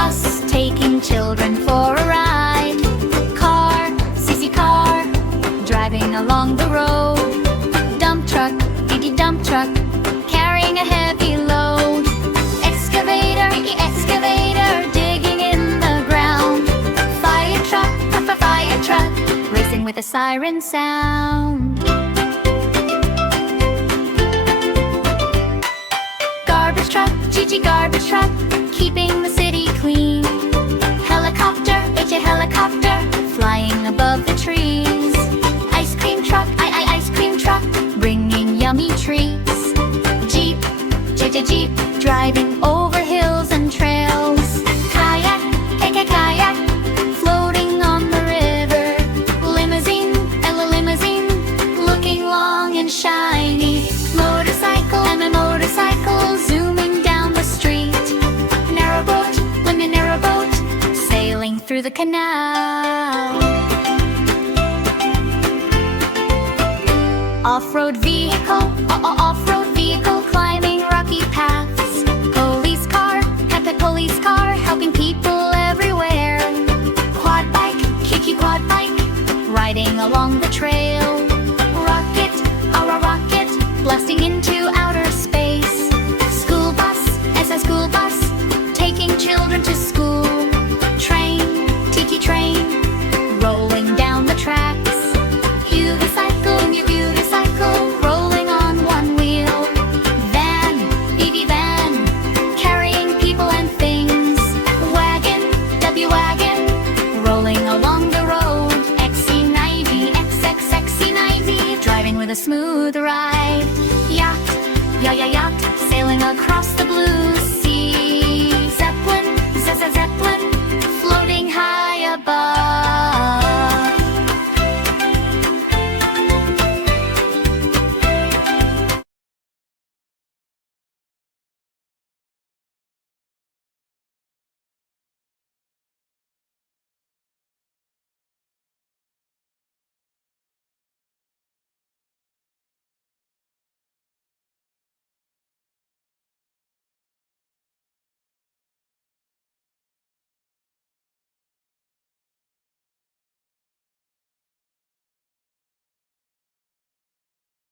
Bus taking children for a ride. Car, CC car, driving along the road. Dump truck, DD dump truck, carrying a heavy load. Excavator, excavator, digging in the ground. Fire truck, fire truck, racing with a siren sound. Garbage truck, GG garbage truck, keeping the city clean. Helicopter, H a helicopter, flying above the trees. Ice cream truck, ice cream truck, bringing yummy treats. Jeep, JJ Jeep, driving over hills and trails. Kayak, KK kayak, floating on the river. Limousine, Ella limousine, looking long and shiny. Motorcycle, Emma motorcycle, zooming down the street. Narrowboat, lemon narrowboat, sailing through the canal. Off-road vehicle, off-road vehicle, climbing rocky paths. Police car, happy police car, helping people everywhere. Quad bike, Kiki quad bike, riding along the trail. Rocket, our rocket, blasting into outer space. School bus, SS school bus, taking children to school. Train, Tiki train, rolling down the tracks. Unicycle, rolling on one wheel. Van, EV van, carrying people and things. Wagon, W wagon, rolling along the road. XC90, XXXC90, driving with a smooth ride. Yacht, yacht, sailing across the blue sea. Zeppelin, Zeppelin, floating high above.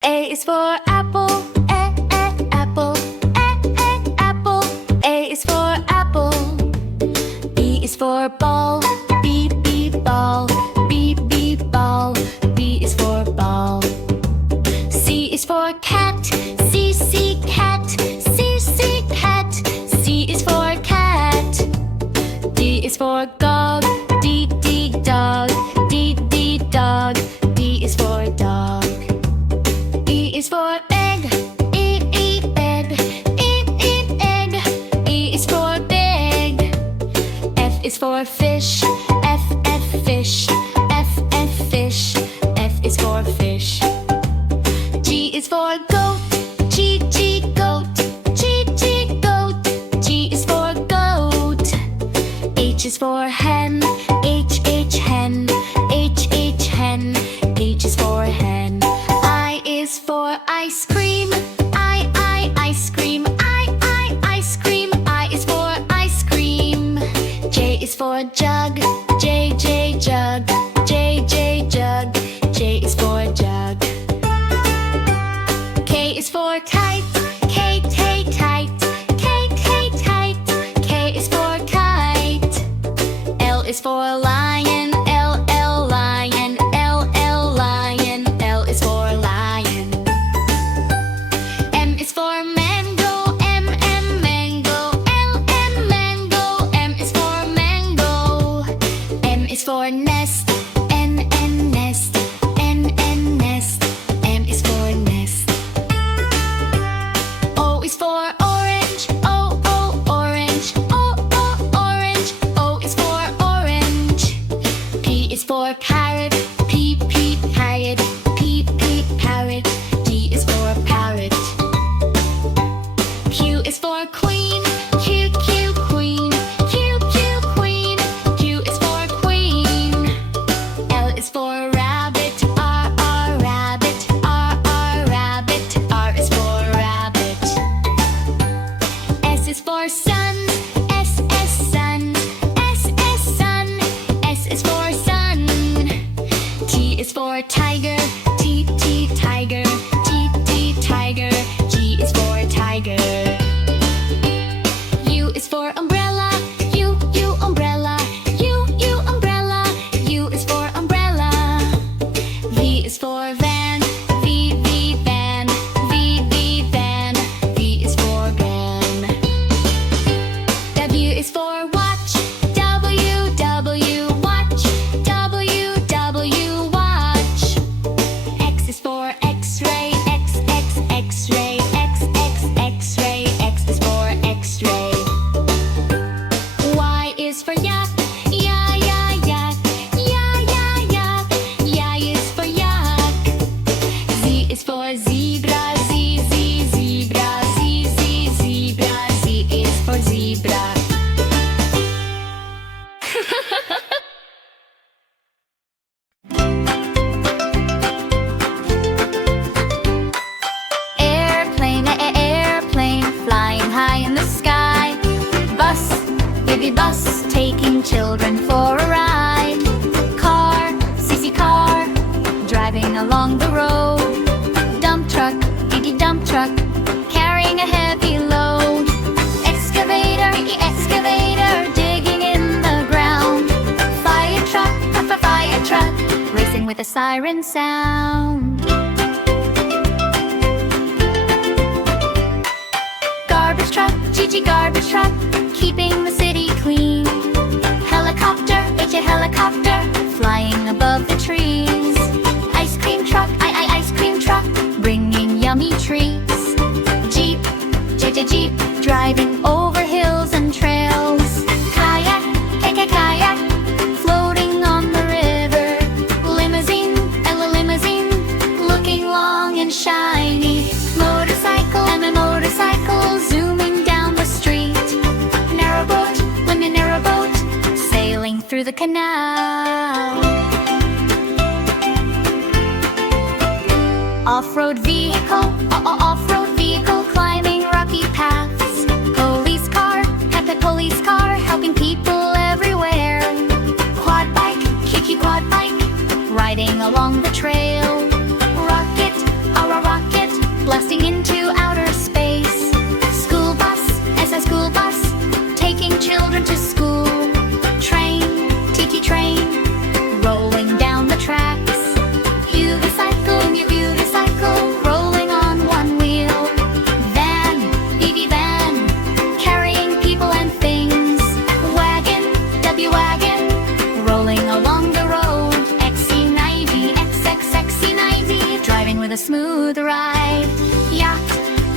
A is for apple, apple, apple. A is for apple. B is for ball, B ball, B ball. B is for ball. C is for cat, C cat, C cat. C is for cat. D is for dog, D dog, D dog. D is for dog. E is for egg, E egg, E egg. E is for big. F is for fish, F fish, F fish. F is for fish. G is for goat, G goat, G goat. G is for goat. H is for hen, H hen, H hen. H is for hen. I is for ice cream, I ice cream, I ice cream. I is for ice cream. J is for jug, J jug, J jug. J is for jug. K is for kite, K kite, K kite. K is for kite. L is for lion, L lion, L lion. L is for lion. M is for mango, M mango, L mango. M is for mango. M is for nest, N nest, N nest. M is for nest. O is for orange, O orange, O orange. O is for orange. P is for parrot, P parrot, P parrot. D is for parrot. Q is for queen, Q queen, Q queen. Q is for queen. city bus taking children for a ride. Car, CC car, driving along the road. Dump truck, DD dump truck, carrying a heavy load. Excavator, excavator, digging in the ground. Fire truck, fire truck, racing with a siren sound. Garbage truck, GG garbage truck, keeping the city clean. Helicopter, HA helicopter, flying above the trees. Ice cream truck, ice cream truck, bringing yummy treats. Jeep, JJ Jeep, driving over hills and trails. Kayak, KK kayak, floating on the river. Limousine, Ella limousine, looking long and shiny. Motorcycle, Emma motorcycle, zooming down the street. Narrowboat, women narrowboat, sailing through the canal. Off-road vehicle, off-road vehicle, climbing rocky paths. Police car, pet police car, helping people everywhere. Quad bike, Kiki quad bike, riding along the trail. Rocket, our rocket, blasting into outer space. School bus, SS school bus, taking children to school. Train, Tiki train, rolling down the tracks. Unicycle, unicycle, rolling on one wheel. Van, EV van, carrying people and things. Wagon, W wagon, rolling along the road. XC90, XXXC90, driving with a smooth ride. Yacht,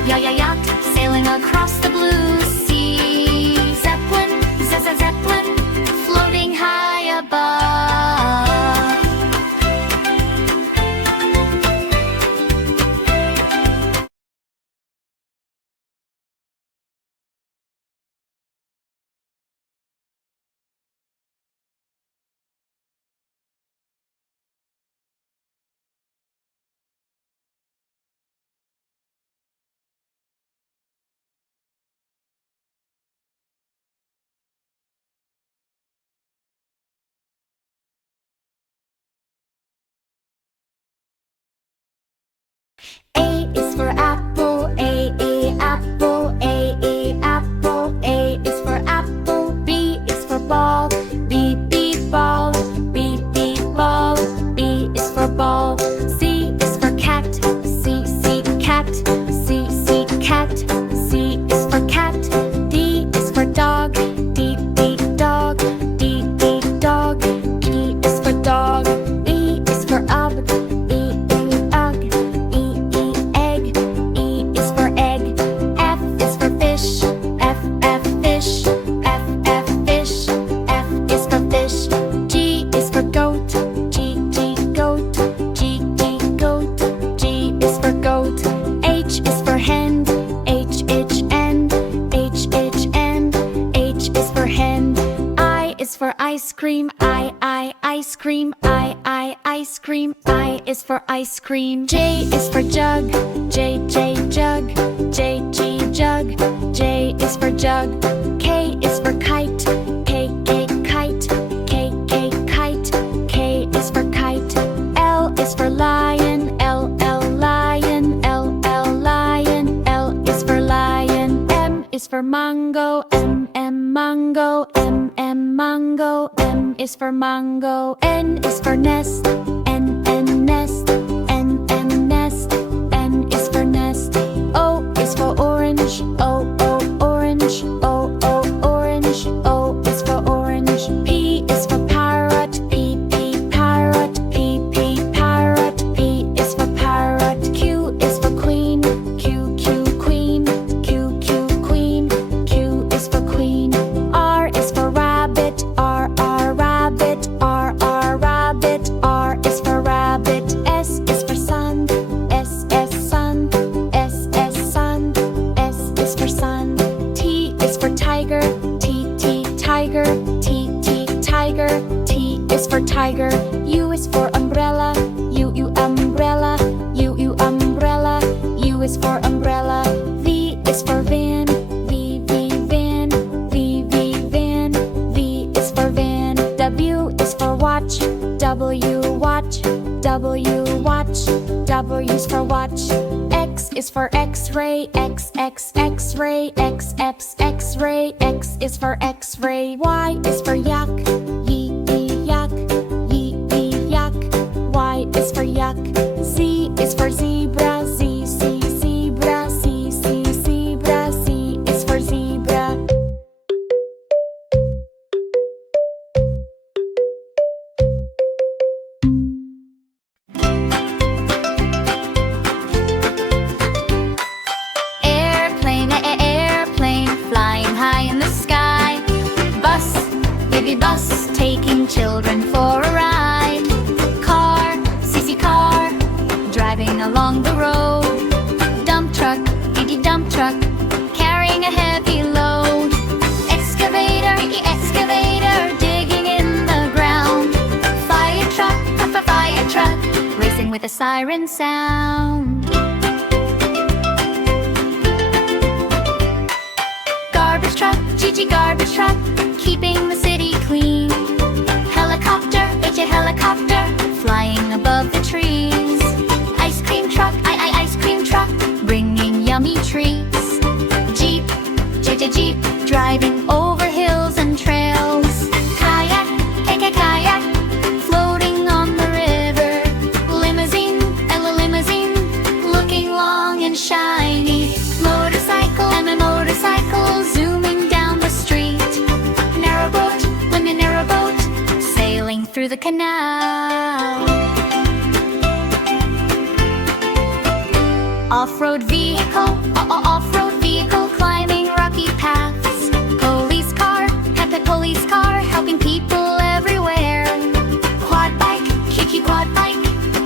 yacht, sailing across the blue sea. Zeppelin, Zeppelin, floating high above. A is for apple, apple, apple. A is for apple. B is for ball, B ball, B ball. B is for ball. C is for cat, C cat, C cat. C is for cat. D is for dog, D dog, D dog. E is for dog. E is for ugg, ice cream, ice cream, ice cream. I is for ice cream. J is for jug, J jug, J jug. J is for jug. K is for kite, K kite, K kite. K is for kite. L is for lion, L lion, L lion. L is for lion. M is for mango, M mango, M mango. M is for mango. N is for nest, N nest, N nest. N is for nest. O is for orange, O orange, O orange. O is for orange. P is for parrot, P parrot, P parrot. P is for parrot. Q is for queen, Q queen, Q queen. Q is for queen. R is for rabbit, R rabbit, R rabbit. R is for rabbit. S is for sun, S sun, S sun. S is for sun. T is for tiger, T tiger, T tiger. T is for tiger. U is for umbrella, U umbrella, U umbrella. U is for umbrella. V is for van, V van, V van. W, watch. W's for watch. X is for X-ray. X, X-ray. X, X-ray. X is for X-ray. Y is for yak. Yak. Yak. Y is for yak. Z is for zebra. Zebra. Zebra. Z is for zebra. Airplane, flying high in the sky. Bus, taking children for a ride. Car, car, driving along the road. Dump truck, carrying a heavy load. Excavator, digging in the ground. Fire truck, racing with a siren sound. Garbage truck, keeping the city clean. Helicopter, helicopter, flying above the trees. Ice cream truck, ice cream truck, bringing yummy treats. Jeep, Jeep, driving over hills and trails. Kayak, kayak, floating on the river. Limousine, looking long and shiny. Motorcycle, zooming down the street. Narrowboat, sailing through the canal. Off-road vehicle, climbing rocky paths. Police car, helping people everywhere. Quad bike, quad bike,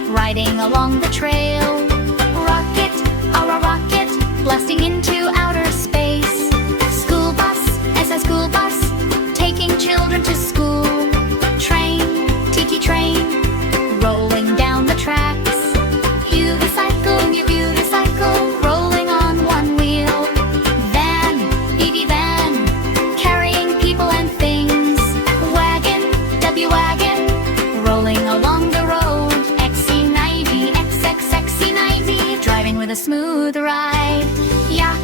riding along the trail. Rocket, blasting into outer space. School bus, school bus, taking children to school. Train, train, rolling down the tracks. Unicycle, rolling on one wheel. Van, carrying people and things. Wagon, rolling along the road. XC90, driving with a smooth ride. Yacht,